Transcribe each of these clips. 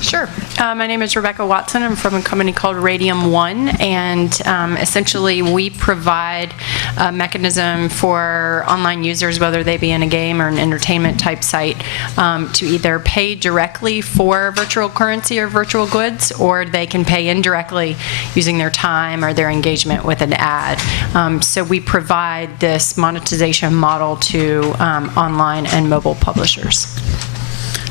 Sure. My name is Rebecca Watson. I'm from a company called Radium One, and essentially we provide a mechanism for online users, whether they be in a game or an entertainment type site, to either pay directly for virtual currency or virtual goods, or they can pay indirectly using their time or their engagement with an ad. So we provide this monetization model to online and mobile publishers.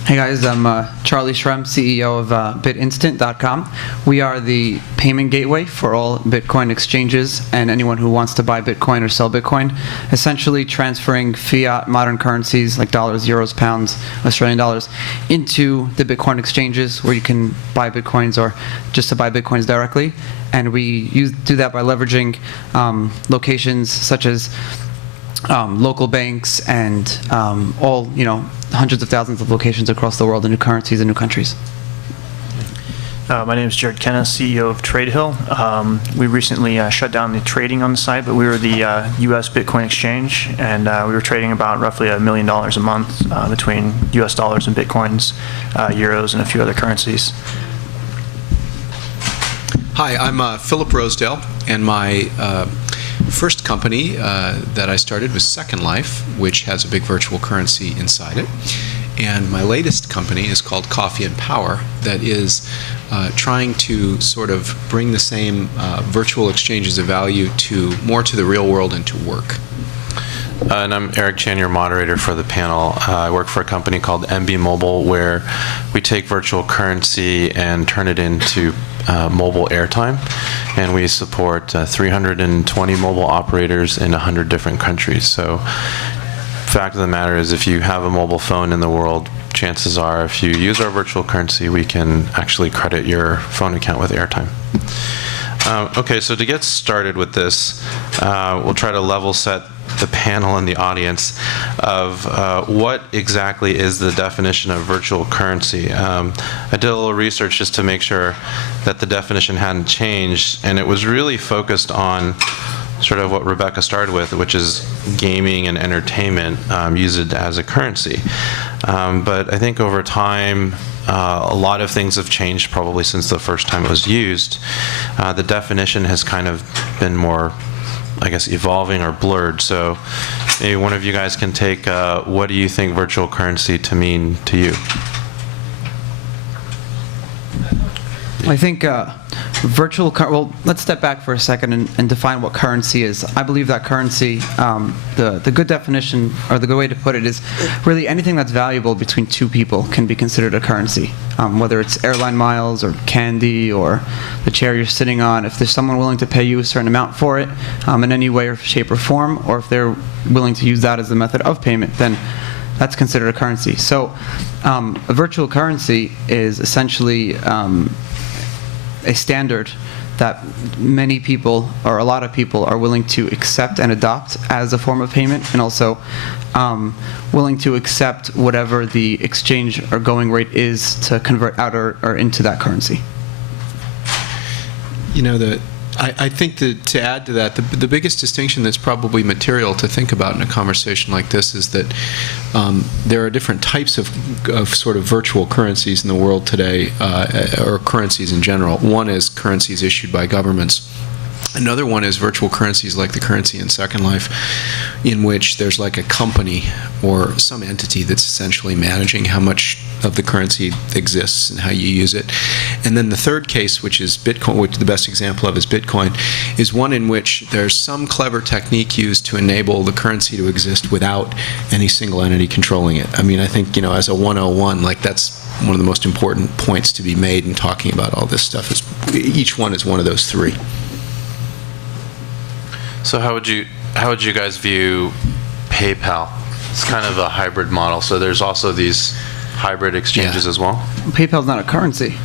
Hey guys, I'm Charlie Shrem, CEO of BitInstant.com. We are the payment gateway for all Bitcoin exchanges and anyone who wants to buy Bitcoin or sell Bitcoin, essentially transferring fiat modern currencies like dollars, euros, pounds, Australian dollars into the Bitcoin exchanges where you can buy Bitcoins or just to buy Bitcoins directly. And we do that by leveraging locations such as local banks and all, hundreds of thousands of locations across the world in new currencies and new countries. My name is Jared Kenna, CEO of TradeHill. We recently shut down the trading on the site, but we were the U.S. Bitcoin exchange, and we were trading about roughly $1 million a month between U.S. dollars and Bitcoins, euros, and a few other currencies. Hi, I'm Philip Rosedale, and my first company that I started was Second Life, which has a big virtual currency inside it. And my latest company is called Coffee and Power, that is trying to sort of bring the same virtual exchanges of value more to the real world and to work. And I'm Eric Chan, your moderator for the panel. I work for a company called MB Mobile, where we take virtual currency and turn it into mobile airtime. And we support 320 mobile operators in 100 different countries. So fact of the matter is, if you have a mobile phone in the world, chances are if you use our virtual currency, we can actually credit your phone account with airtime. Okay, so to get started with this, we'll try to level set the panel and the audience of what exactly is the definition of virtual currency. I did a little research just to make sure that the definition hadn't changed, and it was really focused on sort of what Rebecca started with, which is gaming and entertainment used as a currency. But I think over time, a lot of things have changed probably since the first time it was used. The definition has kind of been more, I guess, evolving or blurred. So maybe one of you guys can take, what do you think virtual currency to mean to you? I think well, let's step back for a second and define what currency is. I believe that currency, the good definition, or the good way to put it, is really anything that's valuable between two people can be considered a currency. Whether it's airline miles or candy or the chair you're sitting on, if there's someone willing to pay you a certain amount for it in any way or shape or form, or if they're willing to use that as a method of payment, then that's considered a currency. So a virtual currency is essentially a standard that many people, or a lot of people, are willing to accept and adopt as a form of payment, and also willing to accept whatever the exchange or going rate is to convert out or into that currency. I think that to add to that, the biggest distinction that's probably material to think about in a conversation like this is that there are different types of sort of virtual currencies in the world today, or currencies in general. One is currencies issued by governments. Another one is virtual currencies like the currency in Second Life, in which there's like a company or some entity that's essentially managing how much of the currency exists and how you use it. And then the third case, which is Bitcoin, which the best example of is Bitcoin, is one in which there's some clever technique used to enable the currency to exist without any single entity controlling it. I mean, I think, as a 101, like that's one of the most important points to be made in talking about all this stuff, is each one is one of those three. So how would you guys view PayPal? It's kind of a hybrid model. So there's also these hybrid exchanges as well. PayPal's not a currency.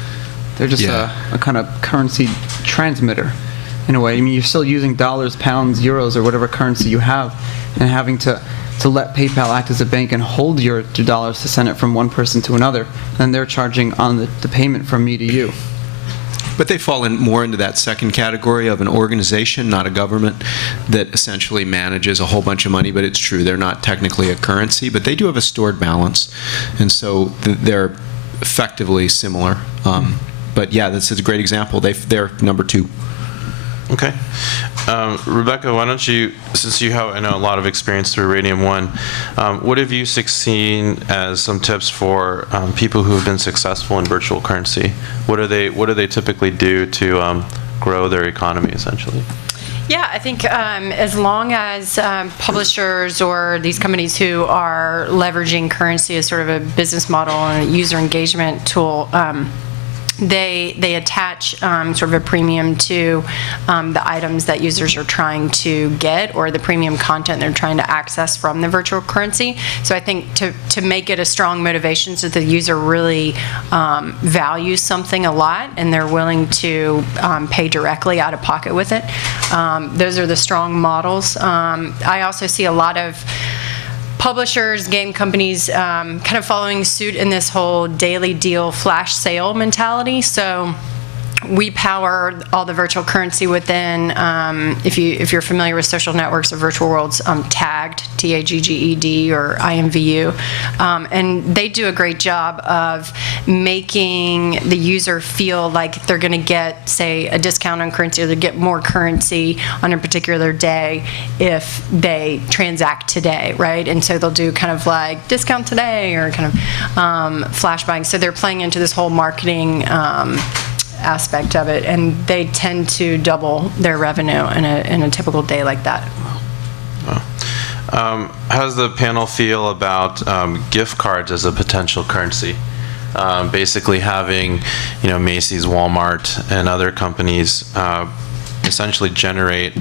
They're just a kind of currency transmitter in a way. I mean, you're still using dollars, pounds, euros, or whatever currency you have, and having to let PayPal act as a bank and hold your dollars to send it from one person to another. And they're charging on the payment from me to you. But they fall more into that second category of an organization, not a government, that essentially manages a whole bunch of money. But it's true, they're not technically a currency, but they do have a stored balance. And so they're effectively similar. But yeah, this is a great example. They're number 2. Okay. Rebecca, why don't you, since you have, I know, a lot of experience through Radium 1, what have you seen as some tips for people who have been successful in virtual currency? What do they typically do to grow their economy, essentially? Yeah, I think as long as publishers or these companies who are leveraging currency as sort of a business model and a user engagement tool, they attach sort of a premium to the items that users are trying to get or the premium content they're trying to access from the virtual currency. So I think to make it a strong motivation so the user really values something a lot and they're willing to pay directly out of pocket with it. Those are the strong models. I also see a lot of publishers, game companies kind of following suit in this whole daily deal flash sale mentality. So we power all the virtual currency within, if you're familiar with social networks or virtual worlds, tagged, TAGGED or IMVU. And they do a great job of making the user feel like they're going to get, say, a discount on currency or they get more currency on a particular day if they transact today, right? And so they'll do kind of like discount today or kind of flash buying. So they're playing into this whole marketing aspect of it, and they tend to double their revenue in a typical day like that. How does the panel feel about gift cards as a potential currency? Basically having, Macy's, Walmart, and other companies essentially generate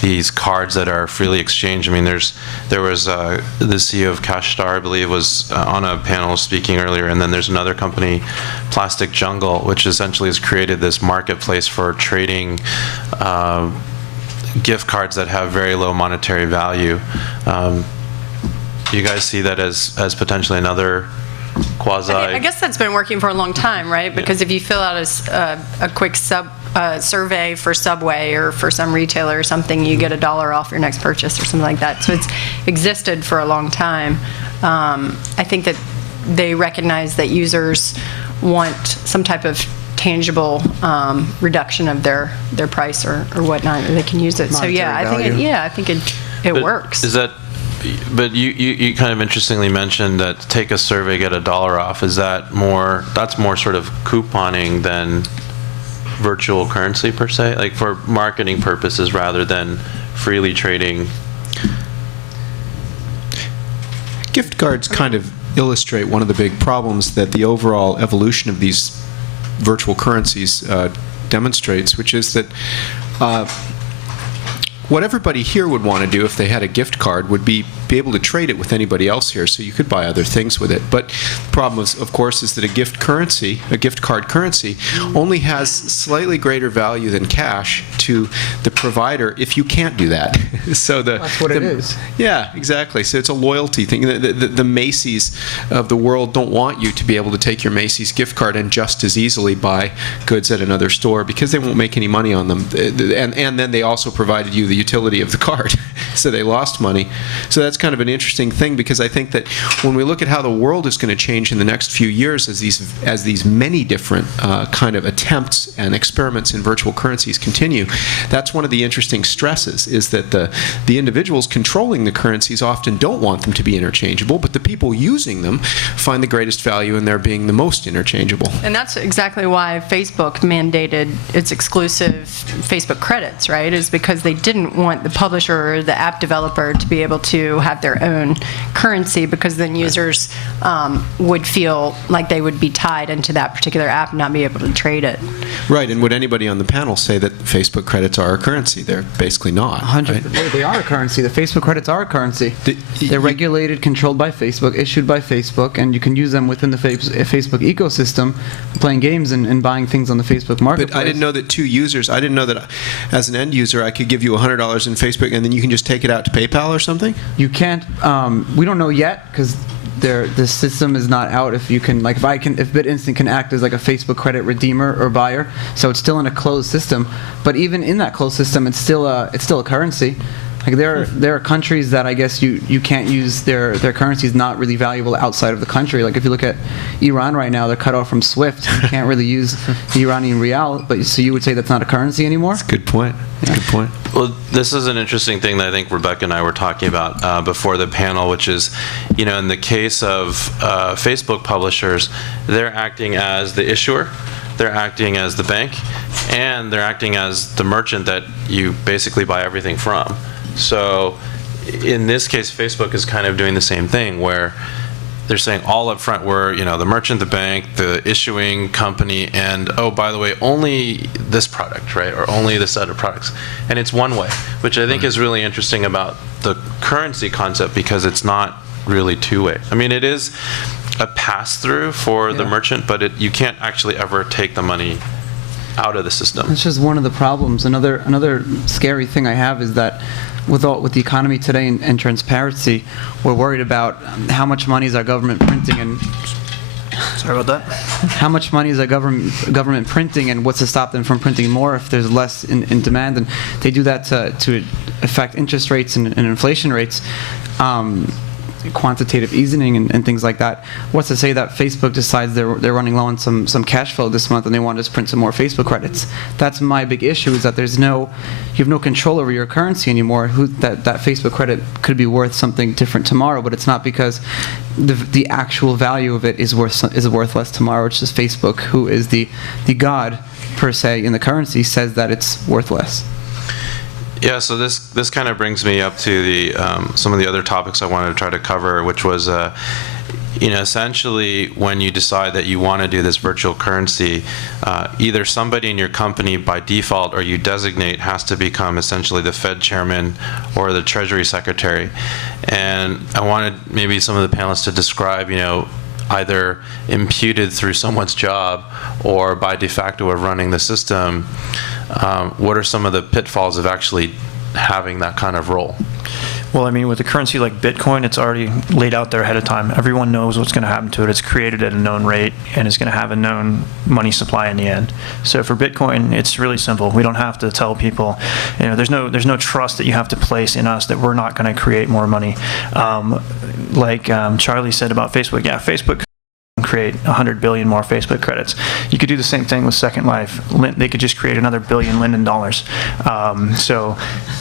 these cards that are freely exchanged. I mean, there was the CEO of Cashstar, I believe, was on a panel speaking earlier, and then there's another company, Plastic Jungle, which essentially has created this marketplace for trading gift cards that have very low monetary value. Do you guys see that as potentially another quasi? I guess that's been working for a long time, right? Because if you fill out a quick survey for Subway or for some retailer or something, you get $1 off your next purchase or something like that. So it's existed for a long time. I think that they recognize that users want some type of tangible reduction of their price or whatnot, or they can use it. Monetary so yeah, I think it works. Is that? But you kind of interestingly mentioned that take a survey, get $1 off. Is that more? That's more sort of couponing than virtual currency per se, like for marketing purposes rather than freely trading. Gift cards kind of illustrate one of the big problems that the overall evolution of these virtual currencies demonstrates, which is that what everybody here would want to do if they had a gift card would be able to trade it with anybody else here, so you could buy other things with it. But the problem is, of course, is that a gift card currency, only has slightly greater value than cash to the provider if you can't do that. So that's what it is. Yeah, exactly. So it's a loyalty thing. The Macy's of the world don't want you to be able to take your Macy's gift card and just as easily buy goods at another store because they won't make any money on them. And then they also provided you the utility of the card, so they lost money. So that's kind of an interesting thing, because I think that when we look at how the world is going to change in the next few years as these many different kind of attempts and experiments in virtual currencies continue, that's one of the interesting stresses, is that the individuals controlling the currencies often don't want them to be interchangeable, but the people using them find the greatest value in their being the most interchangeable. And that's exactly why Facebook mandated its exclusive Facebook credits, right? Is because they didn't want the publisher or the app developer to be able to have their own currency, because then users would feel like they would be tied into that particular app and not be able to trade it. Right, and would anybody on the panel say that Facebook credits are a currency? They're basically not. 100%. Right? They are a currency. The Facebook credits are a currency. They're regulated, controlled by Facebook, issued by Facebook, and you can use them within the Facebook ecosystem, playing games and buying things on the Facebook marketplace. But I didn't know that I didn't know that as an end user I could give you $100 in Facebook and then you can just take it out to PayPal or something? You can't. We don't know yet, because the system is not out. If you can, like, if BitInstant can act as like a Facebook credit redeemer or buyer, so it's still in a closed system. But even in that closed system, it's still a currency. Like there are countries that I guess you can't use their currency is not really valuable outside of the country. Like if you look at Iran right now, they're cut off from SWIFT. You can't really use the Iranian rial. But so you would say that's not a currency anymore? Good point. Good point. Well, this is an interesting thing that I think Rebecca and I were talking about before the panel, which is, in the case of Facebook publishers, they're acting as the issuer, they're acting as the bank, and they're acting as the merchant that you basically buy everything from. So in this case, Facebook is kind of doing the same thing, where they're saying all up front we're, the merchant, the bank, the issuing company, and oh, by the way, only this product, right? Or only this set of products. And it's one way, which I think is really interesting about the currency concept, because it's not really two-way. I mean, it is a pass-through for the merchant, but you can't actually ever take the money out of the system. It's just one of the problems. Another scary thing I have is that with the economy today and transparency, we're worried about how much money is our government printing and Sorry about that. how much money is our government printing, and what's to stop them from printing more if there's less in demand. And they do that to affect interest rates and inflation rates. Quantitative easing and things like that. What's to say that Facebook decides they're running low on some cash flow this month and they want to just print some more Facebook credits? That's my big issue, is that you have no control over your currency anymore. That Facebook credit could be worth something different tomorrow, but it's not because the actual value of it is worth less tomorrow. It's just Facebook, who is the god per se in the currency, says that it's worth less. Yeah, so this kind of brings me up to the some of the other topics I wanted to try to cover, which was, essentially when you decide that you want to do this virtual currency, either somebody in your company by default or you designate has to become essentially the Fed chairman or the Treasury secretary. And I wanted maybe some of the panelists to describe, either imputed through someone's job or by de facto of running the system. What are some of the pitfalls of actually having that kind of role? Well, I mean, with a currency like Bitcoin, it's already laid out there ahead of time. Everyone knows what's going to happen to it. It's created at a known rate, and it's going to have a known money supply in the end. So for Bitcoin, it's really simple. We don't have to tell people, there's no trust that you have to place in us that we're not going to create more money. Like Charlie said about Facebook, Facebook create 100 billion more Facebook credits. You could do the same thing with Second Life. They could just create another billion Linden dollars. So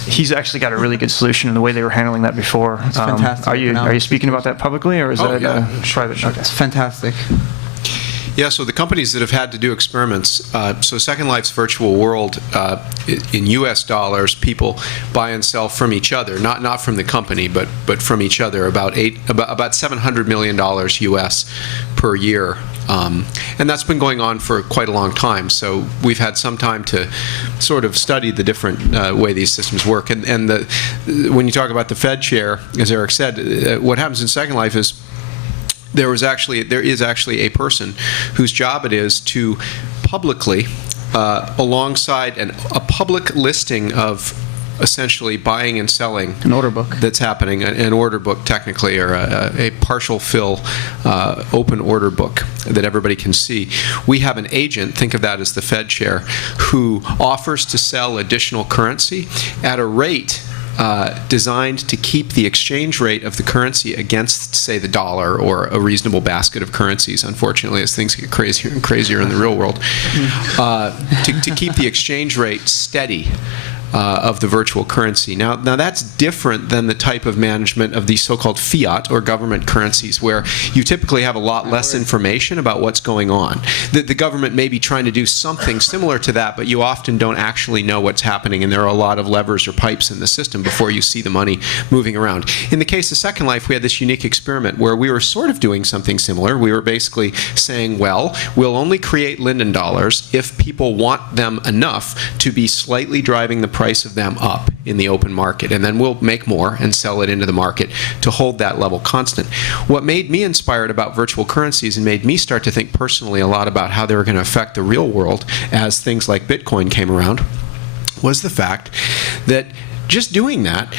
he's actually got a really good solution in the way they were handling that before. It's fantastic. Are you speaking about that publicly, or is that private? Okay. It's fantastic. Yeah, so the companies that have had to do experiments, so Second Life's virtual world, in U.S. dollars, people buy and sell from each other, not from the company, but from each other, about $700 million U.S. per year. And that's been going on for quite a long time, so we've had some time to sort of study the different way these systems work. And when you talk about the Fed chair, as Eric said, what happens in Second Life is there is actually a person whose job it is to publicly, alongside a public listing of essentially buying and selling an order book that's happening, an order book technically, or a partial fill open order book that everybody can see. We have an agent, think of that as the Fed chair, who offers to sell additional currency at a rate designed to keep the exchange rate of the currency against, say, the dollar or a reasonable basket of currencies, unfortunately, as things get crazier and crazier in the real world, to keep the exchange rate steady of the virtual currency. Now that's different than the type of management of these so-called fiat or government currencies, where you typically have a lot less information about what's going on. The government may be trying to do something similar to that, but you often don't actually know what's happening, and there are a lot of levers or pipes in the system before you see the money moving around. In the case of Second Life, we had this unique experiment where we were sort of doing something similar. We were basically saying, well, we'll only create Linden dollars if people want them enough to be slightly driving the price of them up in the open market, and then we'll make more and sell it into the market to hold that level constant. What made me inspired about virtual currencies and made me start to think personally a lot about how they were going to affect the real world as things like Bitcoin came around was the fact that just doing that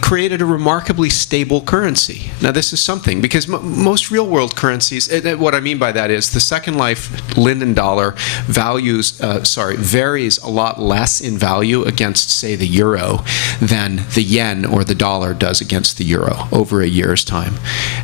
created a remarkably stable currency. Now, this is something, because most real-world currencies, what I mean by that is the Second Life Linden dollar varies a lot less in value against, say, the euro than the yen or the dollar does against the euro over a year's time.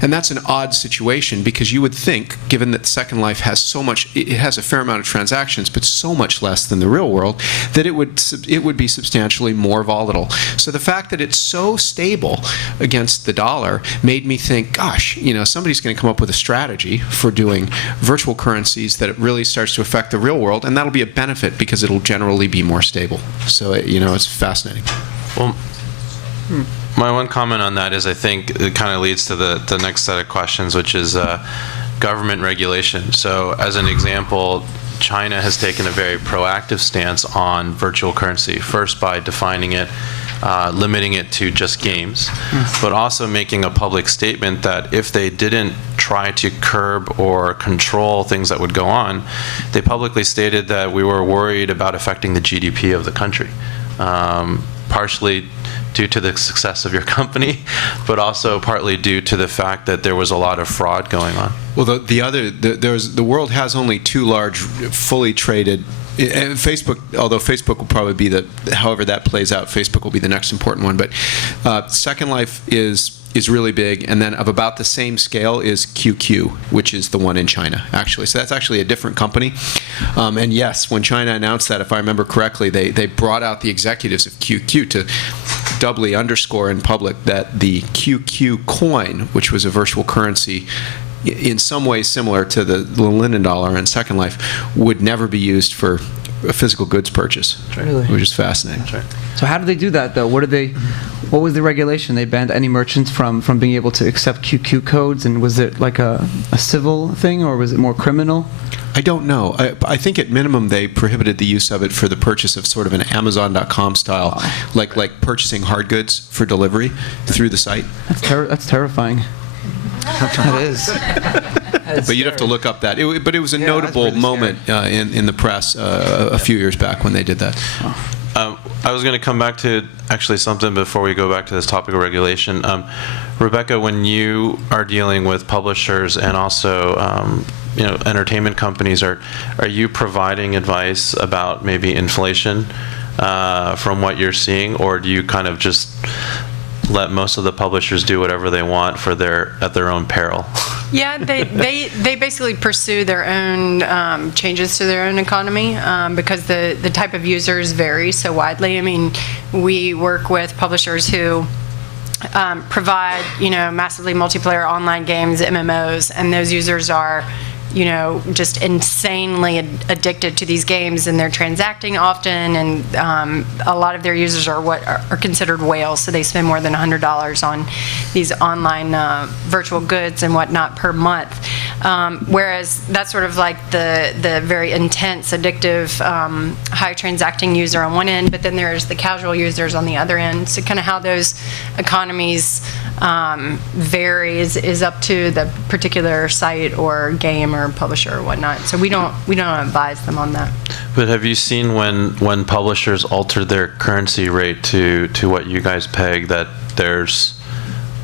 And that's an odd situation, because you would think, given that Second Life has so much, it has a fair amount of transactions, but so much less than the real world, that it would be substantially more volatile. So the fact that it's so stable against the dollar made me think, gosh, somebody's going to come up with a strategy for doing virtual currencies that it really starts to affect the real world, and that'll be a benefit because it'll generally be more stable. So, it's fascinating. Well, my one comment on that is I think it kind of leads to the next set of questions, which is government regulation. So as an example, China has taken a very proactive stance on virtual currency, first by defining it, limiting it to just games, but also making a public statement that if they didn't try to curb or control things that would go on, they publicly stated that we were worried about affecting the GDP of the country, partially due to the success of your company, but also partly due to the fact that there was a lot of fraud going on. Well, the world has only two large, fully traded. Facebook, although Facebook will probably be however that plays out, Facebook will be the next important one. But Second Life is really big, and then of about the same scale is QQ, which is the one in China, actually. So that's actually a different company. And yes, when China announced that, if I remember correctly, they brought out the executives of QQ to doubly underscore in public that the QQ coin, which was a virtual currency in some ways similar to the Linden dollar and Second Life, would never be used for a physical goods purchase, Really? which is fascinating. So how did they do that, though? What was the regulation? They banned any merchants from being able to accept QQ codes, and was it like a civil thing, or was it more criminal? I don't know. I think at minimum they prohibited the use of it for the purchase of sort of an Amazon.com style, like purchasing hard goods for delivery through the site. That's terrifying. That is. But you'd have to look up that. But it was a notable really moment in the press a few years back when they did that. I was going to come back to actually something before we go back to this topic of regulation. Rebecca, when you are dealing with publishers and also entertainment companies, are you providing advice about maybe inflation from what you're seeing, or do you kind of just let most of the publishers do whatever they want at their own peril? Yeah, they basically pursue their own changes to their own economy because the type of users vary so widely. I mean, we work with publishers who provide, massively multiplayer online games, MMOs, and those users are just insanely addicted to these games, and they're transacting often, and a lot of their users are what are considered whales, so they spend more than $100 on these online virtual goods and whatnot per month. Whereas that's sort of like the very intense, addictive, high transacting user on one end, but then there's the casual users on the other end. So kind of how those economies vary is up to the particular site or game or publisher or whatnot. So we don't advise them on that. But have you seen when publishers alter their currency rate to what you guys peg, that there's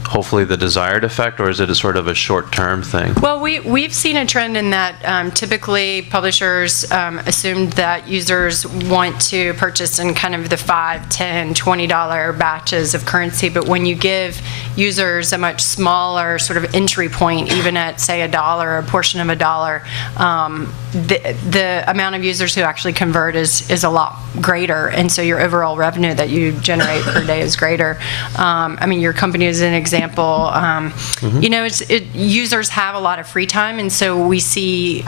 hopefully the desired effect, or is it a sort of a short-term thing? Well, we've seen a trend in that typically publishers assumed that users want to purchase in kind of the $5, $10, $20 batches of currency, but when you give users a much smaller sort of entry point, even at, say, $1, a portion of $1, the amount of users who actually convert is a lot greater, and so your overall revenue that you generate per day is greater. I mean, your company is an example. Users have a lot of free time, and so we see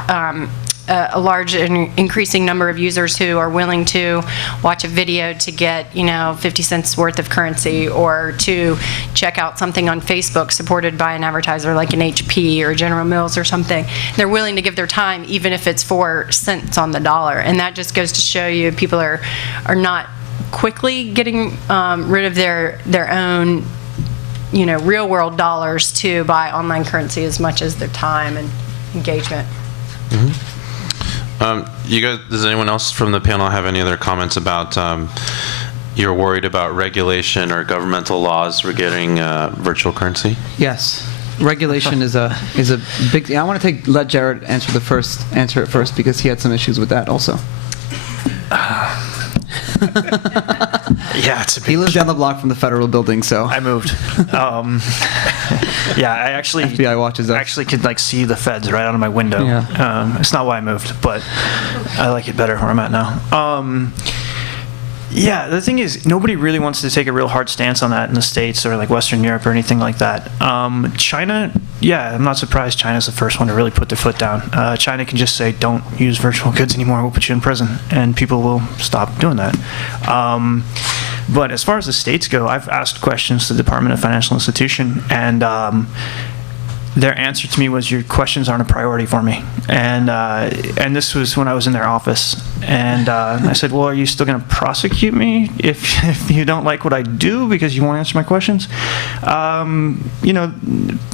a large and increasing number of users who are willing to watch a video to get 50 cents worth of currency, or to check out something on Facebook supported by an advertiser like an HP or General Mills or something. They're willing to give their time even if it's 4 cents on the dollar, and that just goes to show you people are not quickly getting rid of their own real world dollars to buy online currency as much as their time and engagement. You guys, does anyone else from the panel have any other comments about you're worried about regulation or governmental laws regarding virtual currency? Yes. Regulation is a big. I want to let Jared answer it first because he had some issues with that also. Yeah, it's a big. He lives down the block from the federal building, so I moved. Yeah, I actually FBI watches us. I actually could like see the feds right out of my window. Yeah. It's not why I moved, but I like it better where I'm at now. Yeah, the thing is, nobody really wants to take a real hard stance on that in the States or like Western Europe or anything like that. China, yeah, I'm not surprised China's the first one to really put their foot down. China can just say, don't use virtual goods anymore, we'll put you in prison, and people will stop doing that. But as far as the States go, I've asked questions to the Department of Financial Institution, and their answer to me was, your questions aren't a priority for me. And this was when I was in their office. And I said, well, are you still going to prosecute me if you don't like what I do because you won't answer my questions? You know,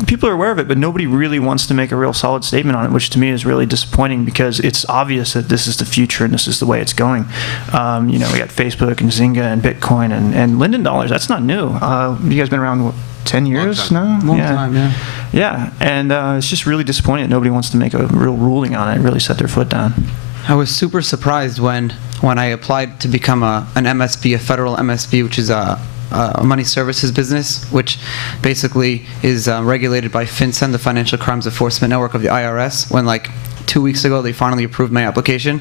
people are aware of it, but nobody really wants to make a real solid statement on it, which to me is really disappointing because it's obvious that this is the future and this is the way it's going. You know, we got Facebook and Zynga and Bitcoin and Linden dollars. That's not new. You guys been around, what, 10 years now? Long time, yeah. Yeah, and it's just really disappointing that nobody wants to make a real ruling on it, really set their foot down. I was super surprised when I applied to become an MSB, a federal MSB, which is a money services business, which basically is regulated by FinCEN, the Financial Crimes Enforcement Network of the IRS, when like 2 weeks ago they finally approved my application.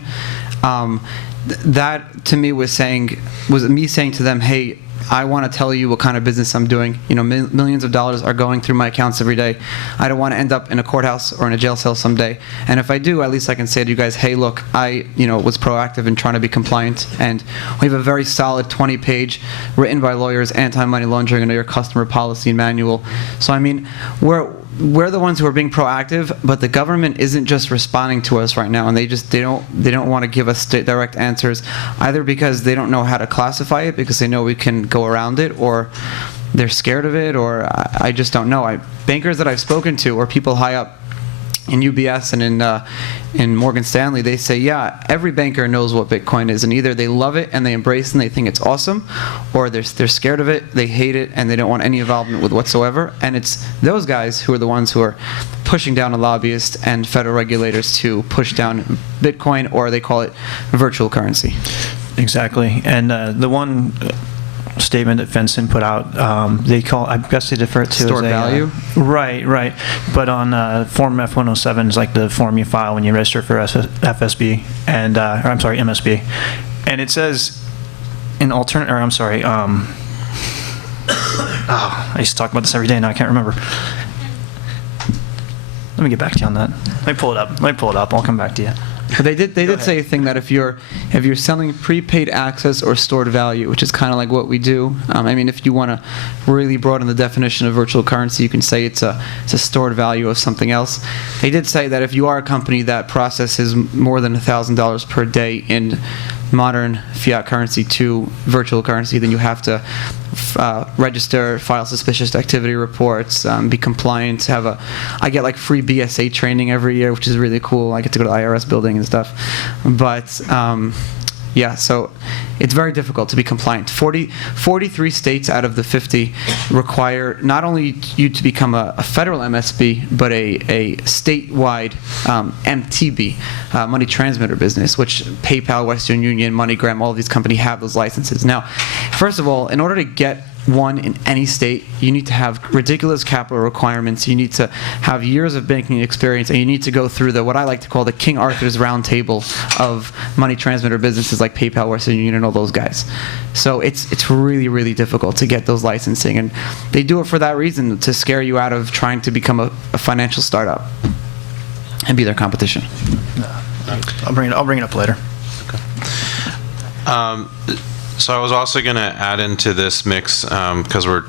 That to me was me saying to them, hey, I want to tell you what kind of business I'm doing. You know, millions of dollars are going through my accounts every day. I don't want to end up in a courthouse or in a jail cell someday. And if I do, at least I can say to you guys, hey, look, I was proactive in trying to be compliant. And we have a very solid 20-page, written by lawyers, anti-money laundering and your customer policy manual. So, I mean, we're the ones who are being proactive, but the government isn't just responding to us right now, and they don't want to give us direct answers, either because they don't know how to classify it because they know we can go around it, or they're scared of it, or I just don't know. Bankers that I've spoken to, or people high up in UBS and in Morgan Stanley, they say, yeah, every banker knows what Bitcoin is, and either they love it and they embrace it and they think it's awesome, or they're scared of it, they hate it, and they don't want any involvement with whatsoever. And it's those guys who are the ones who are pushing down a lobbyist and federal regulators to push down Bitcoin, or they call it virtual currency. Exactly. And the one statement that FinCEN put out, I guess they defer to stored value. Right. But on Form F-107 is like the form you file when you register for FSB and MSB, and it says I used to talk about this every day. Now I can't remember. Let me get back to you on that. Let me pull it up. I'll come back to you. But they did say a thing that if you're selling prepaid access or stored value, which is kind of like what we do. I mean, if you want to really broaden the definition of virtual currency, you can say it's a stored value of something else. They did say that if you are a company that processes more than $1,000 per day in modern fiat currency to virtual currency, then you have to register, file suspicious activity reports, be compliant, I get like free BSA training every year, which is really cool. I get to go to the IRS building and stuff. But yeah, so it's very difficult to be compliant. 43 states out of the 50 require not only you to become a federal MSB, but a statewide MTB, money transmitter business, which PayPal, Western Union, MoneyGram, all of these companies have those licenses. Now, first of all, in order to get one in any state, you need to have ridiculous capital requirements, you need to have years of banking experience, and you need to go through what I like to call the King Arthur's round table of money transmitter businesses like PayPal, Western Union, and all those guys. So it's really, really difficult to get those licensing, and they do it for that reason, to scare you out of trying to become a financial startup and be their competition. I'll bring it up later. Okay. So I was also going to add into this mix, because we're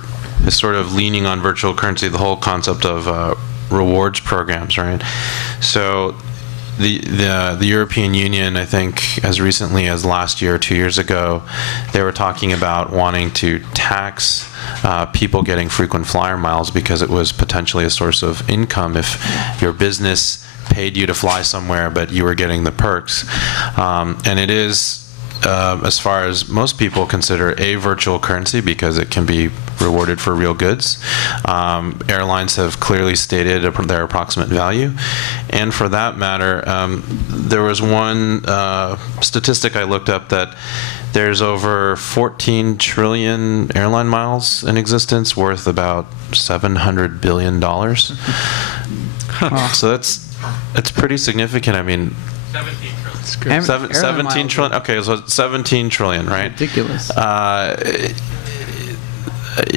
sort of leaning on virtual currency, the whole concept of rewards programs, right? So the European Union, I think, as recently as last year or 2 years ago, they were talking about wanting to tax people getting frequent flyer miles because it was potentially a source of income if your business paid you to fly somewhere, but you were getting the perks. And it is as far as most people consider a virtual currency because it can be rewarded for real goods. Airlines have clearly stated their approximate value. And for that matter, there was one statistic I looked up that there's over 14 trillion airline miles in existence, worth about $700 billion. So that's pretty significant. I mean, 17 trillion. Okay, so 17 trillion, right? Ridiculous. I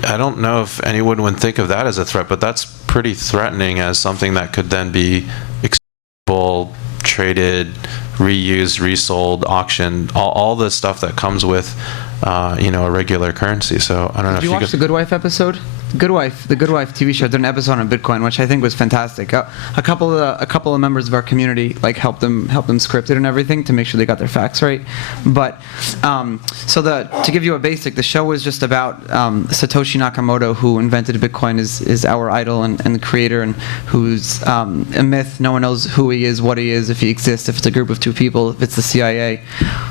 don't know if anyone would think of that as a threat, but that's pretty threatening as something that could then be expendable, traded, reused, resold, auctioned, all the stuff that comes with, a regular currency. So I don't know if Did you watch the Good Wife episode? The Good Wife TV show did an episode on Bitcoin, which I think was fantastic. A couple of members of our community helped them script it and everything to make sure they got their facts right. But to give you a basic, the show was just about Satoshi Nakamoto, who invented Bitcoin, is our idol and the creator, and who's a myth. No one knows who he is, what he is, if he exists, if it's a group of two people, if it's the CIA,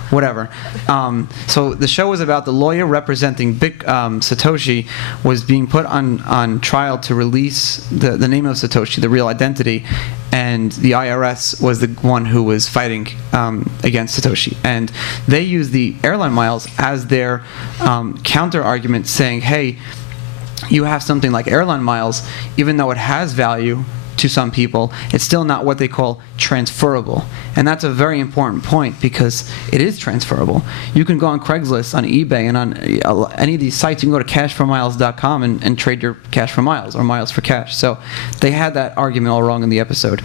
whatever. So the show was about the lawyer representing Satoshi was being put on trial to release the name of Satoshi, the real identity, and the IRS was the one who was fighting against Satoshi. And they used the airline miles as their counter argument, saying, hey, you have something like airline miles, even though it has value to some people, it's still not what they call transferable. And that's a very important point because it is transferable. You can go on Craigslist, on eBay, and on any of these sites. You can go to cashformiles.com and trade your cash for miles or miles for cash. So they had that argument all wrong in the episode.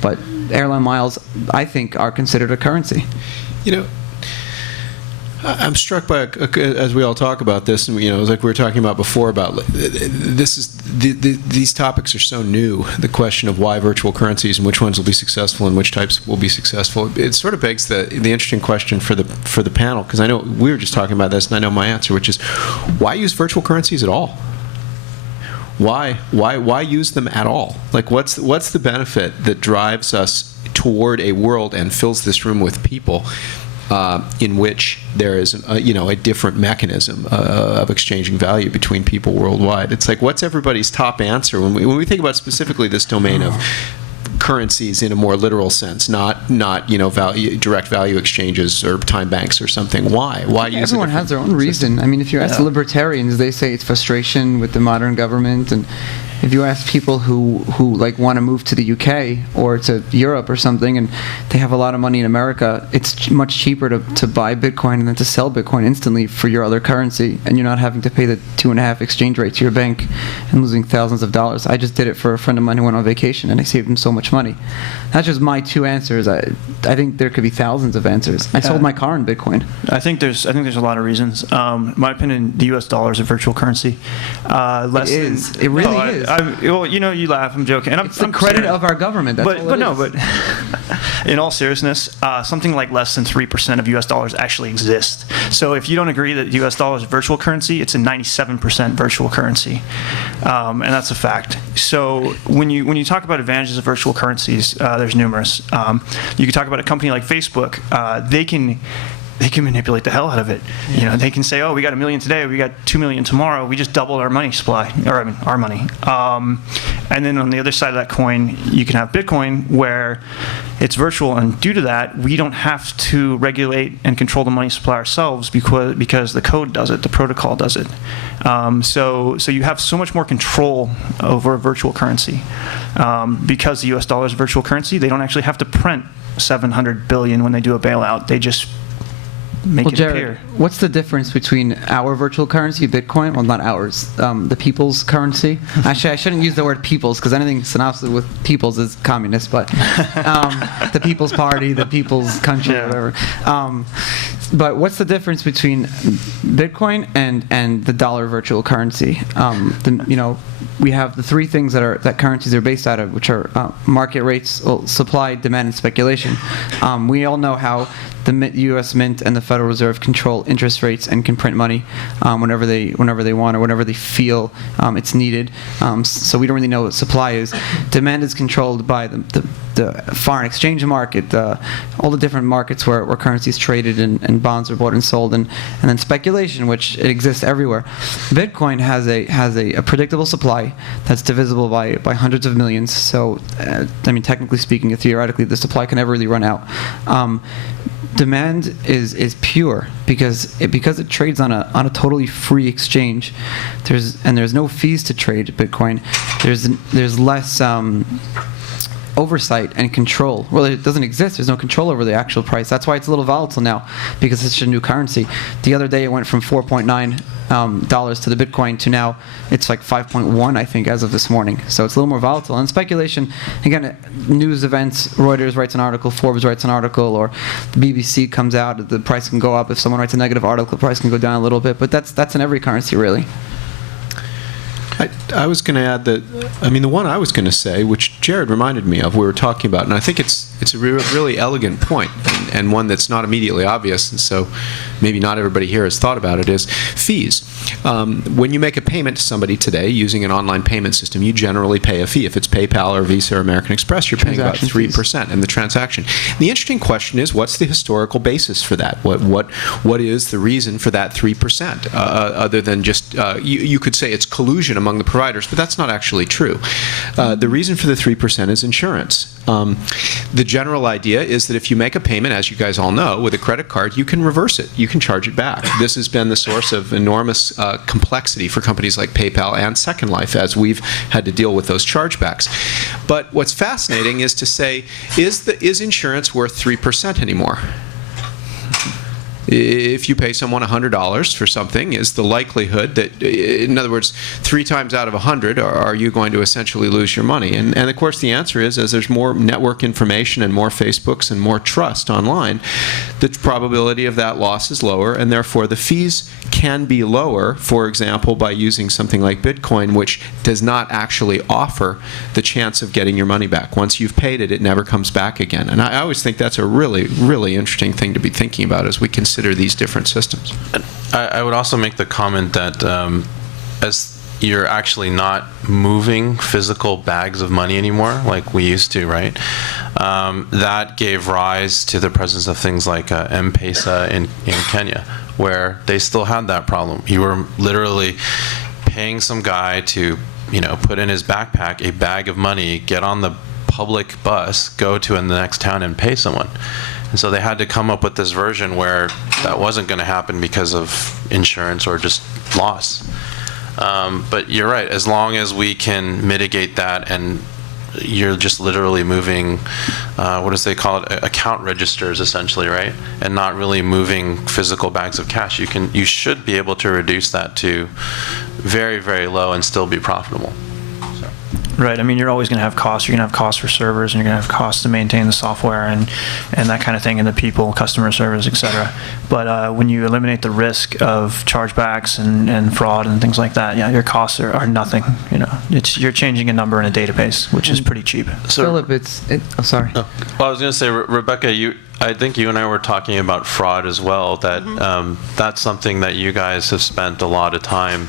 But airline miles, I think, are considered a currency. I'm struck by, as we all talk about this, and it's like we were talking about before, about these topics are so new. The question of why virtual currencies and which ones will be successful and which types will be successful. It sort of begs the interesting question for the panel, because I know we were just talking about this, and I know my answer, which is why use virtual currencies at all? Why use them at all? Like, what's the benefit that drives us toward a world and fills this room with people in which there is a different mechanism of exchanging value between people worldwide? It's like, what's everybody's top answer when we think about specifically this domain of currencies in a more literal sense, not direct value exchanges or time banks or something? Why use everyone has their own reason. I mean, if you ask libertarians, they say it's frustration with the modern government, and if you ask people who want to move to the UK or to Europe or something, and they have a lot of money in America, it's much cheaper to buy Bitcoin than to sell Bitcoin instantly for your other currency, and you're not having to pay the 2.5 exchange rate to your bank and losing thousands of dollars. I just did it for a friend of mine who went on vacation, and I saved him so much money. That's just my two answers. I think there could be thousands of answers. I sold my car in Bitcoin. I think there's a lot of reasons. In my opinion, the U.S. dollar is a virtual currency. It really is. You laugh. I'm joking. And it's the credit of our government. That's but in all seriousness, something like less than 3% of U.S. dollars actually exist. So if you don't agree that U.S. dollar is a virtual currency, it's a 97% virtual currency, and that's a fact. So when you talk about advantages of virtual currencies, there's numerous. You could talk about a company like Facebook. They can manipulate the hell out of it. They can say, oh, we got $1 million today, we got $2 million tomorrow, we just doubled our money supply, our money. And then on the other side of that coin, you can have Bitcoin, where it's virtual, and due to that, we don't have to regulate and control the money supply ourselves because the code does it, the protocol does it. So you have so much more control over a virtual currency. Because the U.S. dollar is a virtual currency, they don't actually have to print $700 billion when they do a bailout. They just make it Jared, appear. What's the difference between our virtual currency, Bitcoin? Well, not ours. The people's currency. Actually, I shouldn't use the word people's, because anything synopsis with people's is communist, but the People's Party, the People's Country, whatever. But what's the difference between Bitcoin and the dollar virtual currency? We have the three things that currencies are based out of, which are market rates, supply, demand, and speculation. We all know how the U.S. Mint and the Federal Reserve control interest rates and can print money whenever they want or whenever they feel it's needed. So we don't really know what supply is. Demand is controlled by the the foreign exchange market, all the different markets where currency is traded and bonds are bought and sold, and then speculation, which it exists everywhere. Bitcoin has a predictable supply that's divisible by hundreds of millions. So, I mean, technically speaking, theoretically, the supply can never really run out. Demand is pure because it trades on a totally free exchange. There's no fees to trade Bitcoin. There's less oversight and control. Well, it doesn't exist. There's no control over the actual price. That's why it's a little volatile now, because it's a new currency. The other day it went from $4.9 dollars to the Bitcoin to now it's like 5.1, I think, as of this morning. So it's a little more volatile. And speculation, again, news events, Reuters writes an article, Forbes writes an article, or the BBC comes out, the price can go up. If someone writes a negative article, the price can go down a little bit. But that's in every currency, really. I was going to add that, I mean, the one I was going to say, which Jared reminded me of, we were talking about, and I think it's a really elegant point, and one that's not immediately obvious, and so maybe not everybody here has thought about it, is fees. When you make a payment to somebody today using an online payment system, you generally pay a fee. If it's PayPal or Visa or American Express, you're paying about 3% in the transaction. And the interesting question is, what's the historical basis for that? What is the reason for that 3%? Other than just, you could say it's collusion among the providers, but that's not actually true. The reason for the 3% is insurance. The general idea is that if you make a payment, as you guys all know, with a credit card, you can reverse it. You can charge it back. This has been the source of enormous complexity for companies like PayPal and Second Life as we've had to deal with those chargebacks. But what's fascinating is to say, is insurance worth 3% anymore? If you pay someone $100 for something, is the likelihood that, in other words, 3 times out of 100, are you going to essentially lose your money? And of course, the answer is, as there's more network information and more Facebooks and more trust online, the probability of that loss is lower, and therefore the fees can be lower, for example, by using something like Bitcoin, which does not actually offer the chance of getting your money back. Once you've paid it, it never comes back again. And I always think that's a really, really interesting thing to be thinking about as we consider these different systems. I would also make the comment that as you're actually not moving physical bags of money anymore like we used to, right? That gave rise to the presence of things like M-Pesa in Kenya, where they still had that problem. You were literally paying some guy to, put in his backpack a bag of money, get on the public bus, go to the next town and pay someone. And so they had to come up with this version where that wasn't going to happen because of insurance or just loss. But you're right, as long as we can mitigate that, and you're just literally moving, what does they call it, account registers essentially, right? And not really moving physical bags of cash. You should be able to reduce that to very, very low and still be profitable. Right. I mean, you're always going to have costs. You're going to have costs for servers, and you're going to have costs to maintain the software and that kind of thing, and the people, customer service, et cetera. But when you eliminate the risk of chargebacks and fraud and things like that, yeah, your costs are nothing. You're changing a number in a database, which is pretty cheap. So, Philip, sorry. Well, I was going to say, Rebecca, I think you and I were talking about fraud as well. That that's something that you guys have spent a lot of time.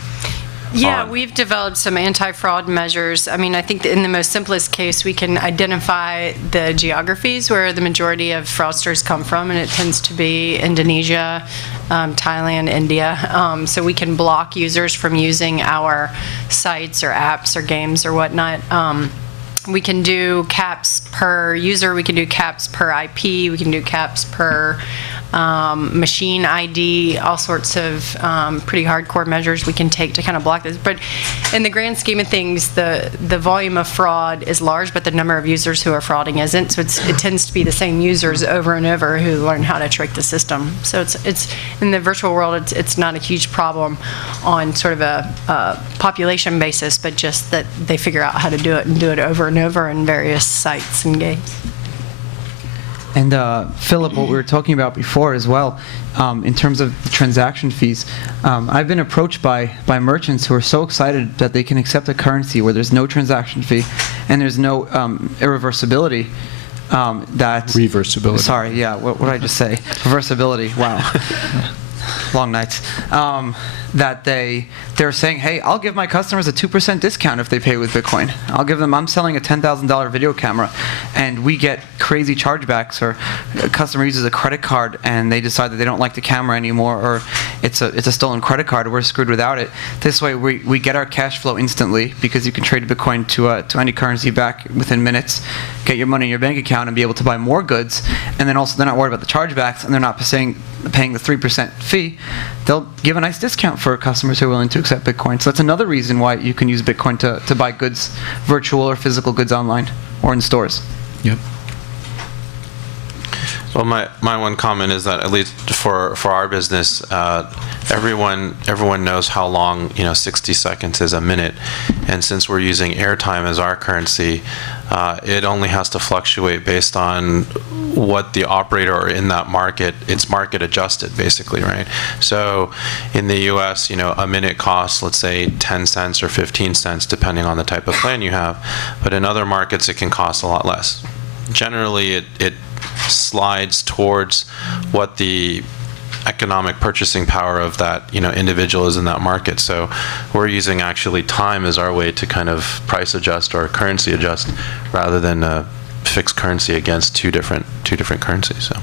Yeah, we've developed some anti-fraud measures. I mean, I think that in the most simplest case, we can identify the geographies where the majority of fraudsters come from, and it tends to be Indonesia, Thailand, India. So we can block users from using our sites or apps or games or whatnot. We can do caps per user, we can do caps per IP, we can do caps per machine ID, all sorts of pretty hardcore measures we can take to kind of block this. But in the grand scheme of things, the volume of fraud is large, but the number of users who are frauding isn't. So it tends to be the same users over and over who learn how to trick the system. So it's in the virtual world, it's not a huge problem on sort of a population basis, but just that they figure out how to do it and do it over and over in various sites and games. And Philip, what we were talking about before as well, in terms of transaction fees, I've been approached by merchants who are so excited that they can accept a currency where there's no transaction fee and there's no irreversibility. Reversibility. Sorry, yeah. What did I just say? Reversibility. Wow. long nights, that they're saying, hey, I'll give my customers a 2% discount if they pay with Bitcoin. I'm selling a $10,000 video camera, and we get crazy chargebacks, or a customer uses a credit card and they decide that they don't like the camera anymore, or it's a stolen credit card, or we're screwed without it. This way we get our cash flow instantly, because you can trade Bitcoin to any currency back within minutes, get your money in your bank account and be able to buy more goods, and then also they're not worried about the chargebacks, and they're not paying the 3% fee. They'll give a nice discount for customers who are willing to accept Bitcoin. So that's another reason why you can use Bitcoin to buy goods, virtual or physical goods, online or in stores. Yep. Well, my one comment is that, at least for our business, everyone knows how long 60 seconds is a minute, and since we're using airtime as our currency, it only has to fluctuate based on what the operator in that market, it's market adjusted basically, right? So in the US, a minute costs, let's say 10 cents or 15 cents depending on the type of plan you have, but in other markets it can cost a lot less. Generally it slides towards what the economic purchasing power of that individual is in that market. So we're using actually time as our way to kind of price adjust or currency adjust, rather than a fixed currency against two different currencies. So.